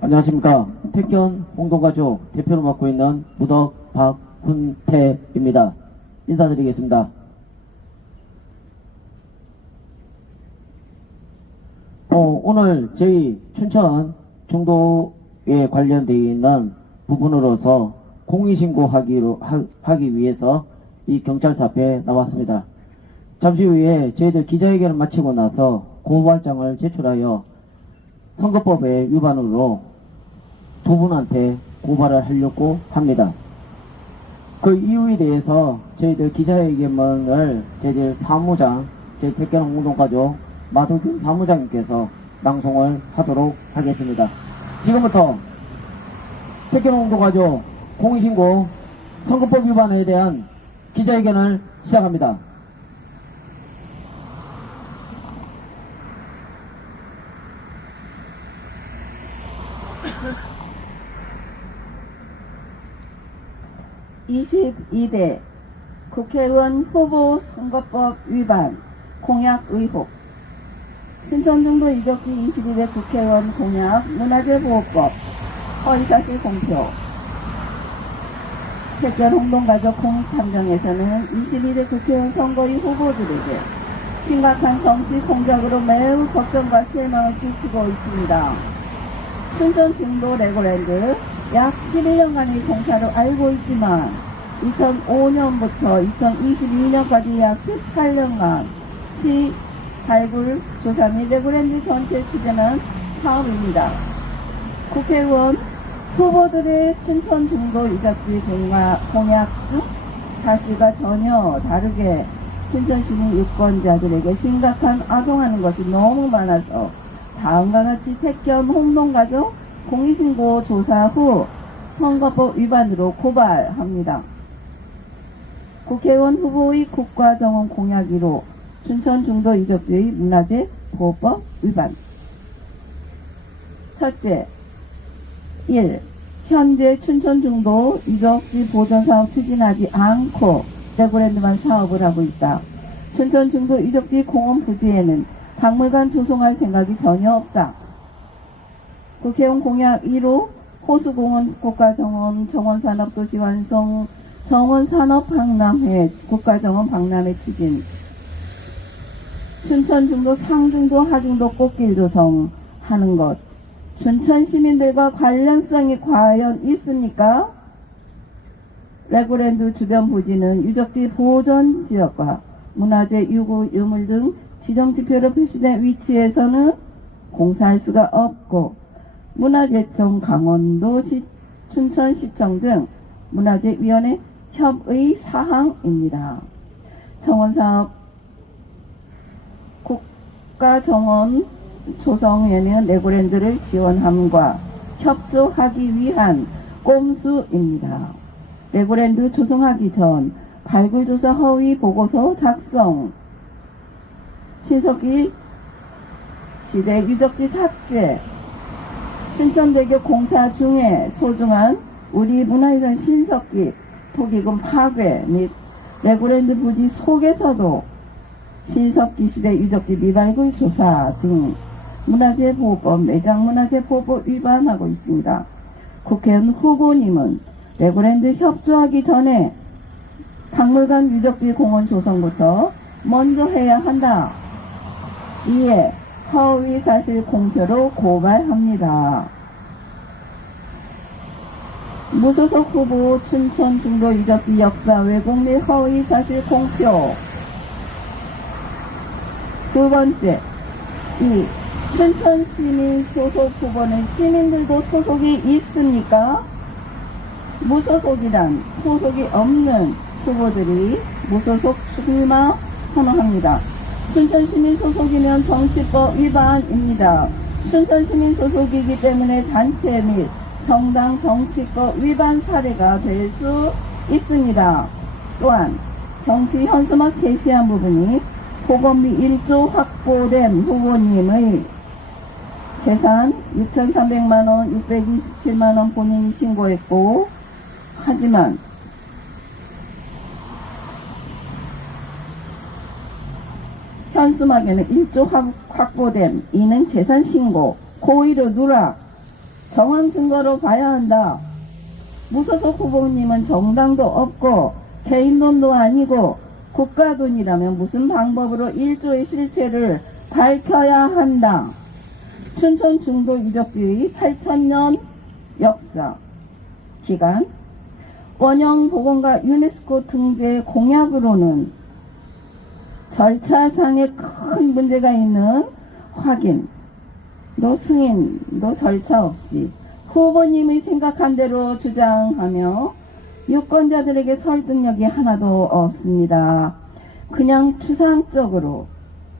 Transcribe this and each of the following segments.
안녕하십니까. 택견 공동가족 대표로 맡고 있는 무덕 박훈태입니다. 인사드리겠습니다. 오늘 저희 춘천 중도에 관련되어 있는 부분으로서 공익신고하기 위해서 이 경찰서 앞에 나왔습니다. 잠시 후에 저희들 기자회견을 마치고 나서 고발장을 제출하여 선거법의 위반으로 두 분한테 고발을 하려고 합니다. 그 이유에 대해서 저희들 기자회견을 저희들 사무장, 저희 택견 공동가족 마두균 사무장님께서 방송을 하도록 하겠습니다. 지금부터 택견 공동가족 공익신고 선거법 위반에 대한 기자회견을 시작합니다. (22대) 국회의원 후보 선거법 위반 공약 의혹. 춘천중도 이적기 22대 국회의원 공약 문화재 보호법 허위사실 공표. 택견 홍동가족 공익탐정에서는 22대 국회의원 선거인 후보들에게 심각한 정치 공작으로 매우 걱정과 실망을 끼치고 있습니다. 춘천 중도 레고랜드 약 11년간의 종사로 알고 있지만 2005년부터 2022년까지 약 18년간 시 발굴, 조사 및 레고랜드 전체 추진한 사업입니다. 국회의원 후보들의 춘천 중도 이적지 공약 중 사실과 전혀 다르게 춘천시민 유권자들에게 심각한 악용하는 것이 너무 많아서 다음과 같이 택견 홍동가족 공익신고 조사 후 선거법 위반으로 고발합니다. 국회의원 후보의 국가정원 공약 1호 춘천 중도 이적지의 문화재 보호법 위반. 첫째, 1. 현재 춘천 중도 이적지 보존사업 추진하지 않고 레고랜드만 사업을 하고 있다. 춘천 중도 이적지 공원 부지에는 박물관 조성할 생각이 전혀 없다. 국회의원 공약 1호 호수공원 국가정원 정원산업도시 완성 정원산업박람회 국가정원 박람회 추진. 춘천 중도 상중도 하중도 꽃길 조성하는 것. 춘천 시민들과 관련성이 과연 있습니까? 레고랜드 주변 부지는 유적지 보존 지역과 문화재 유구 유물 등 지정지표로 표시된 위치에서는 공사할 수가 없고 문화재청 강원도시 춘천시청 등 문화재위원회 협의 사항입니다. 정원사업 국가정원 조성에는 레고랜드를 지원함과 협조하기 위한 꼼수입니다. 레고랜드 조성하기 전 발굴조사 허위 보고서 작성, 신석기 시대 유적지 삭제, 춘천대교 공사 중에 소중한 우리 문화유산 신석기 토기금 파괴 및 레고랜드 부지 속에서도 신석기 시대 유적지 미발굴 조사 등 문화재보호법, 매장문화재보호법 위반하고 있습니다. 국회의원 후보님은 레고랜드 협조하기 전에 박물관 유적지 공원 조성부터 먼저 해야 한다. 이에 허위사실 공표로 고발합니다. 무소속 후보 춘천 중도 유적지 역사 왜곡 및 허위사실 공표. 두 번째, 2. 춘천 시민 소속 후보는 시민들도 소속이 있습니까? 무소속이란 소속이 없는 후보들이 무소속 출마 선언합니다. 춘천시민 소속이면 정치법 위반입니다. 춘천시민 소속이기 때문에 단체 및 정당 정치법 위반 사례가 될 수 있습니다. 또한 정치 현수막 게시한 부분이 보건비 1조 확보된 후보님의 재산 6,300만원, 627만원 본인이 신고했고, 하지만 현수막에는 1조 확보됨, 이는 재산 신고, 고의로 누락, 정황 증거로 봐야 한다. 무소속 후보님은 정당도 없고 개인 돈도 아니고 국가 돈이라면 무슨 방법으로 1조의 실체를 밝혀야 한다. 춘천 중도 유적지의 8,000년 역사 기간, 원형 복원과 유네스코 등재 공약으로는 절차상에 큰 문제가 있는 확인도 승인도 절차 없이 후보님의 생각한 대로 주장하며 유권자들에게 설득력이 하나도 없습니다. 그냥 추상적으로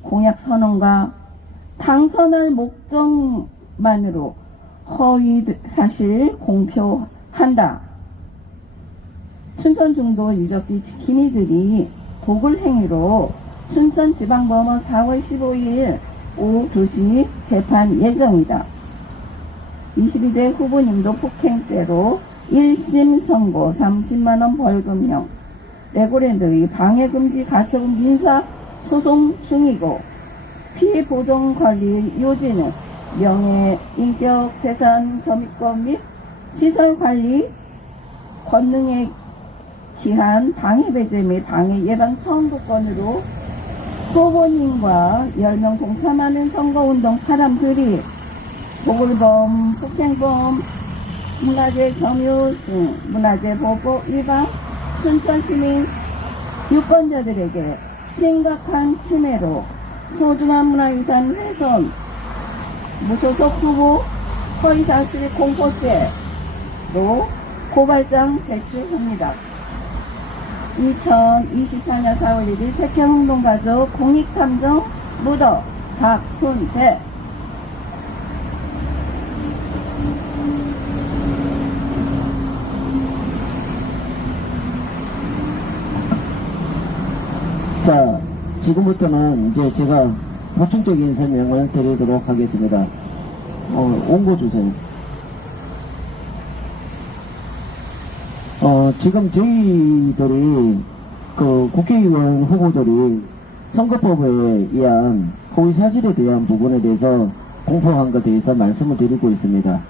공약 선언과 당선할 목적만으로 허위 사실 공표한다. 춘천 중도 유적지 지킴이들이 도굴 행위로 춘천지방법원 4월 15일 오후 2시 재판 예정이다. 22대 후보님도 폭행죄로 1심 선고 30만원 벌금형, 레고랜드의 방해금지 가처분 민사 소송 중이고 피해 보정 관리 요지는 명예, 인격, 재산 점유권 및 시설 관리 권능에 기한 방해 배제 및 방해 예방 청구권으로 후보님과 10명 동참하는 선거운동 사람들이 도굴범, 폭행범, 문화재 점유 등 문화재 보호 위반, 춘천시민 유권자들에게 심각한 침해로 소중한 문화유산 훼손, 무소속 후보 허위사실 공포죄로 고발장 제출합니다. 2024년 4월 1일 백현운동가족 공익탐정 무더 박훈배. 자, 지금부터는 이제 제가 보충적인 설명을 드리도록 하겠습니다. 원고 주세요. 지금 저희들이 그 국회의원 후보들이 선거법에 의한 허위사실에 대한 부분에 대해서 공포한 것에 대해서 말씀을 드리고 있습니다.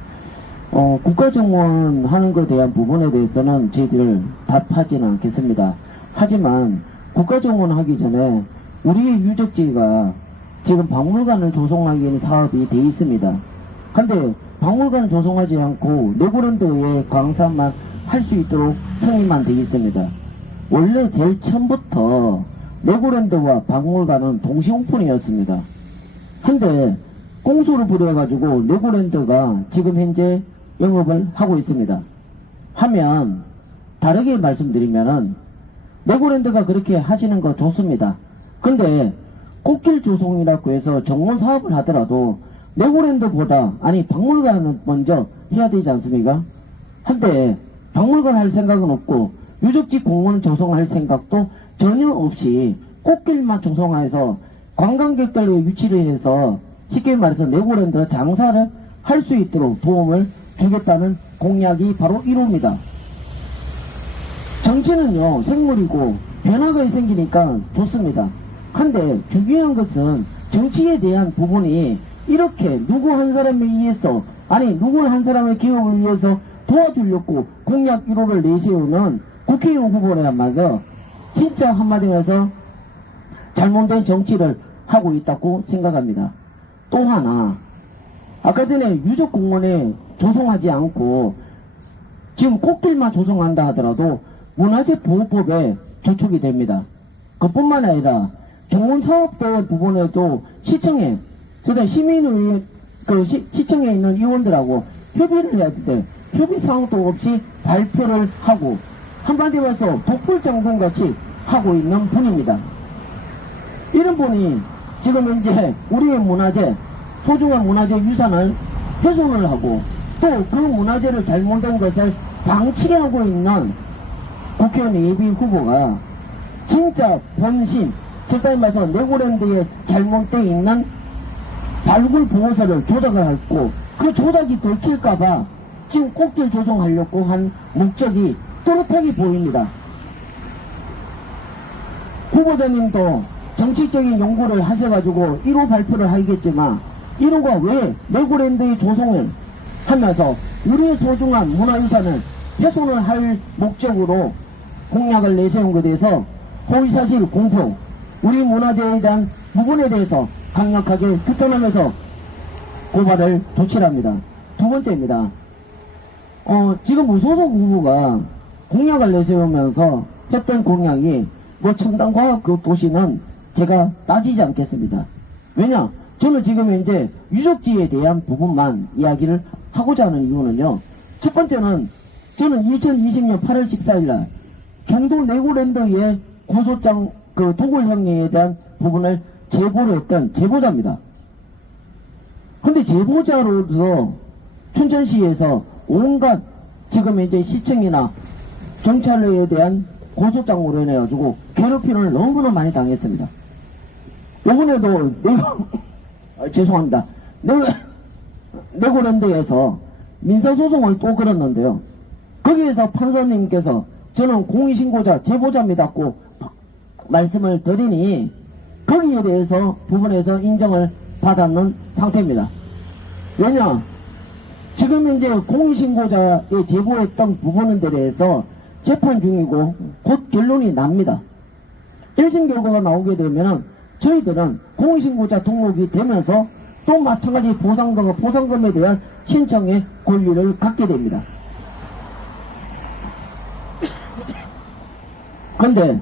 국가정원 하는 것에 대한 부분에 대해서는 저희들 답하지는 않겠습니다. 하지만 국가정원 하기 전에 우리의 유적지가 지금 박물관을 조성하기 위한 사업이 돼 있습니다. 근데 박물관을 조성하지 않고 레고랜드의 광산만 할 수 있도록 승인만 돼 있습니다. 원래 제일 처음부터 레고랜드와 박물관은 동시 오픈이었습니다. 근데 공소를 부려가지고 레고랜드가 지금 현재 영업을 하고 있습니다. 하면 다르게 말씀드리면은 레고랜드가 그렇게 하시는 거 좋습니다. 근데 꽃길 조성이라고 해서 정원 사업을 하더라도 레고랜드보다 아니 박물관은 먼저 해야 되지 않습니까? 한데 박물관 할 생각은 없고 유적지 공원 조성할 생각도 전혀 없이 꽃길만 조성해서 관광객들의 유치를 해서 쉽게 말해서 레고랜드 장사를 할 수 있도록 도움을 주겠다는 공약이 바로 이겁니다. 정치는요 생물이고 변화가 생기니까 좋습니다. 근데 중요한 것은 정치에 대한 부분이 이렇게 누구 한 사람에 의해서 아니 누구 한 사람의 기업을 위해서 도와주려고 공약 1호를 내세우는 국회의원 후보라야말로 진짜 한마디로 해서 잘못된 정치를 하고 있다고 생각합니다. 또 하나 아까 전에 유적공원에 조성하지 않고 지금 꽃길만 조성한다 하더라도 문화재 보호법에 저촉이 됩니다. 그뿐만 아니라 정원사업도 부분에도 시청에 시민의회 시청에 있는 의원들하고 협의를 해야 돼. 협의사항도 없이 발표를 하고 한마디로 해서 독불장군같이 하고 있는 분입니다. 이런 분이 지금 현재 우리의 문화재 소중한 문화재 유산을 훼손을 하고 또 그 문화재를 잘못된 것을 방치하고 있는 국회의원 예비 후보가 진짜 본심 적당히 말해서 레고랜드에 잘못되어 있는 발굴 보호소를 조작을 했고 그 조작이 들킬까봐 지금 꽃길 조성하려고 한 목적이 또렷하게 보입니다. 후보자님도 정치적인 연구를 하셔가지고 1호 발표를 하겠지만 1호가 왜 레고랜드의 조성을 하면서 우리의 소중한 문화유산을 훼손을 할 목적으로 공약을 내세운 것에 대해서 허위사실 공표, 우리 문화재에 대한 부분에 대해서 강력하게 규탄하면서 고발을 조치합니다. 두 번째입니다. 지금 무소속 후보가 공약을 내세우면서 했던 공약이 뭐 첨단과학 그 도시는 제가 따지지 않겠습니다. 왜냐? 저는 지금 현재 유적지에 대한 부분만 이야기를 하고자 하는 이유는요. 첫 번째는 저는 2020년 8월 14일날 중도 레고랜드의 고소장 그 도굴행위에 대한 부분을 제보를 했던 제보자입니다. 근데 제보자로서 춘천시에서 온갖 지금 이제 시청이나 경찰에 대한 고소장으로 인해가지고 괴롭힘을 너무나 많이 당했습니다. 요번에도 죄송합니다. 레고랜드에서 민사소송을 또 걸었는데요. 거기에서 판사님께서 저는 공익신고자 제보자입니다고 말씀을 드리니 거기에 대해서 부분에서 인정을 받았는 상태입니다. 왜냐? 지금 이제 공익신고자에 제보했던 부분에 대해서 재판 중이고 곧 결론이 납니다. 1심 결과가 나오게 되면 저희들은 공익신고자 등록이 되면서 또 마찬가지 보상금에 대한 신청의 권리를 갖게 됩니다. 근데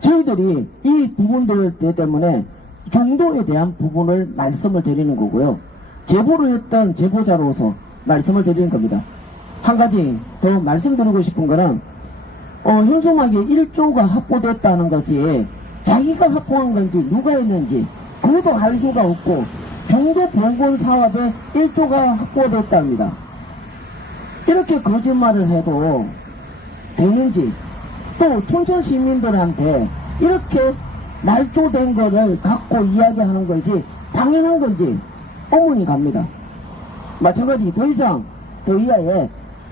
저희들이 이 부분들 때문에 중도에 대한 부분을 말씀을 드리는 거고요. 제보를 했던 제보자로서 말씀을 드리는 겁니다. 한 가지 더 말씀드리고 싶은 거는 현수막에 1조가 확보됐다는 것이 자기가 확보한 건지 누가 했는지 그것도 알 수가 없고 중도 보건 사업에 1조가 확보됐답니다. 이렇게 거짓말을 해도 되는지 또 춘천 시민들한테 이렇게 말조된 거를 갖고 이야기하는 것이 당연한 건지 의문이 갑니다. 마찬가지 더 이상 더 이하에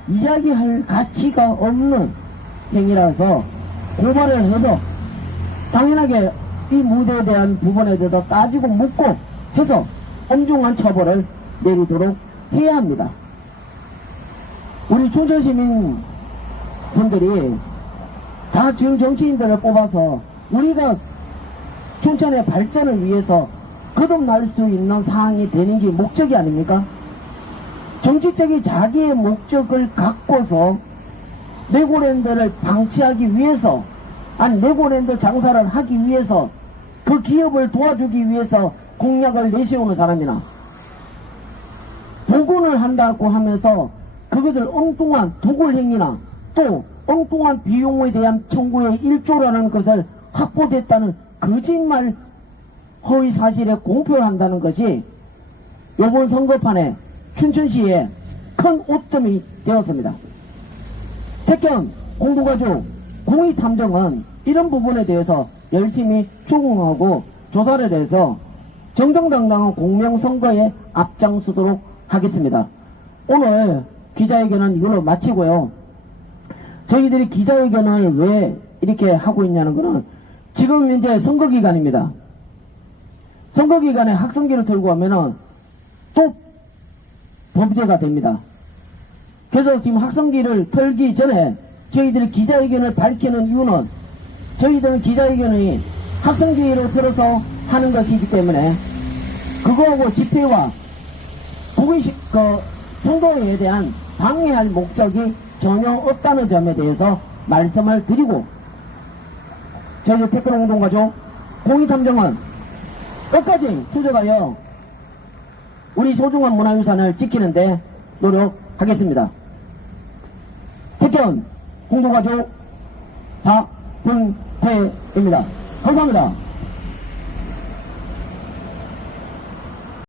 이야기할 가치가 없는 행위라서 고발을 해서 당연하게 이 무대에 대한 부분에 대해서 따지고 묻고 해서 엄중한 처벌을 내리도록 해야 합니다. 우리 춘천시민 분들이 다 지금 정치인들을 뽑아서 우리가 춘천의 발전을 위해서 거듭날 수 있는 상황이 되는 게 목적이 아닙니까? 정치적인 자기의 목적을 갖고서 레고랜드를 방치하기 위해서 아니 레고랜드 장사를 하기 위해서 그 기업을 도와주기 위해서 공약을 내세우는 사람이나 복원을 한다고 하면서 그것을 엉뚱한 도굴행위나 또 엉뚱한 비용에 대한 청구의 1조라는 것을 확보됐다는 거짓말 허위 사실에 공표를 한다는 것이 이번 선거판에 춘천시에 큰 오점이 되었습니다. 택견, 공부가족, 공익탐정은 이런 부분에 대해서 열심히 추궁하고 조사를 해서 정정당당한 공명선거에 앞장서도록 하겠습니다. 오늘 기자회견은 이걸로 마치고요. 저희들이 기자회견을 왜 이렇게 하고 있냐는 거는 지금 이제 선거기간입니다. 선거기간에 학생기를 들고 하면은 또 범죄가 됩니다. 그래서 지금 학생기를 털기 전에 저희들이 기자회견을 밝히는 이유는 저희들은 기자회견이 학생기를 들어서 하는 것이기 때문에 그거하고 집회와 선거에 대한 방해할 목적이 전혀 없다는 점에 대해서 말씀을 드리고 저희들 태권운동가족 공익탐정은 끝까지 추적하여 우리 소중한 문화유산을 지키는데 노력하겠습니다. 태권 공동가족 박분태입니다. 감사합니다.